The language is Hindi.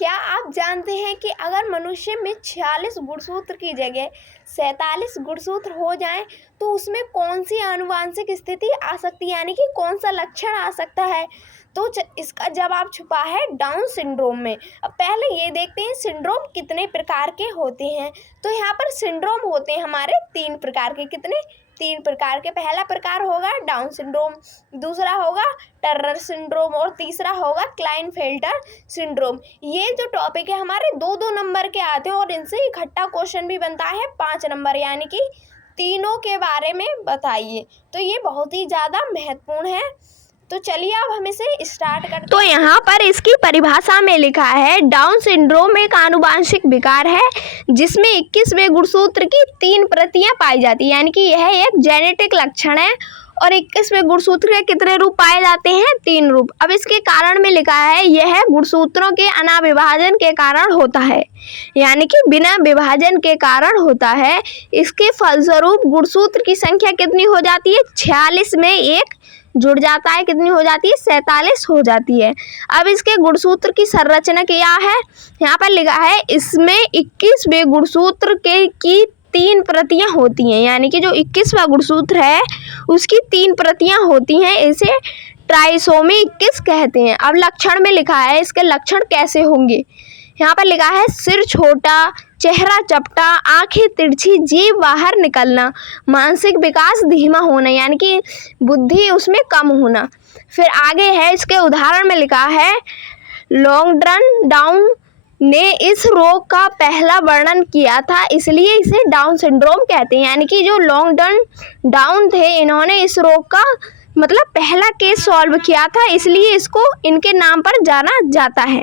क्या आप जानते हैं कि अगर मनुष्य में 46 गुणसूत्र की जगह 47 गुणसूत्र हो जाएं तो उसमें कौन सी आनुवांशिक स्थिति आ सकती है, यानी कि कौन सा लक्षण आ सकता है? तो इसका जवाब छुपा है डाउन सिंड्रोम में। अब पहले ये देखते हैं सिंड्रोम कितने प्रकार के होते हैं। तो यहाँ पर सिंड्रोम होते हैं हमारे 3 प्रकार के। कितने? 3 प्रकार के। पहला प्रकार होगा डाउन सिंड्रोम, दूसरा होगा टर्नर सिंड्रोम और तीसरा होगा क्लाइनफेल्टर सिंड्रोम। ये जो टॉपिक है हमारे 2-2 नंबर के आते हैं और इनसे इकट्ठा क्वेश्चन भी बनता है 5 नंबर, यानी कि तीनों के बारे में बताइए। तो ये बहुत ही ज़्यादा महत्वपूर्ण है। तो चलिए अब हम इसे स्टार्ट करते हैं। तो यहाँ पर इसकी परिभाषा में लिखा है डाउन सिंड्रोम एक आनुवांशिक विकार है जिसमें 21वें गुणसूत्र की 3 प्रतियां पाई जाती है, यानी कि यह एक जेनेटिक लक्षण है। और 21वें गुणसूत्र के कितने रूप पाए जाते हैं? 3 रूप। अब इसके कारण में लिखा है यह गुणसूत्रों के अनाविभाजन के कारण होता है, यानी कि बिना विभाजन के कारण होता है। इसके फलस्वरूप गुणसूत्र की संख्या कितनी हो जाती है? 46 में 1 जुड़ जाता है। कितनी हो जाती है? 47 हो जाती है। अब इसके गुणसूत्र की संरचना क्या है? यहाँ पर लिखा है इसमें 21वें गुणसूत्र की 3 प्रतियां होती हैं, यानी कि जो 21वां गुणसूत्र है उसकी 3 प्रतियां होती हैं। इसे ट्राइसोमी 21 कहते हैं। अब लक्षण में लिखा है इसके लक्षण कैसे होंगे। यहाँ पर लिखा है सिर छोटा, चेहरा चपटा, आंखें तिरछी, जीभ बाहर निकलना, मानसिक विकास धीमा होना, यानी कि बुद्धि उसमें कम होना। फिर आगे है इसके उदाहरण में लिखा है लॉन्गडन डाउन ने इस रोग का पहला वर्णन किया था, इसलिए इसे डाउन सिंड्रोम कहते हैं। यानी कि जो लॉन्गडन डाउन थे इन्होंने इस रोग का मतलब पहला केस सॉल्व किया था, इसलिए इसको इनके नाम पर जाना जाता है।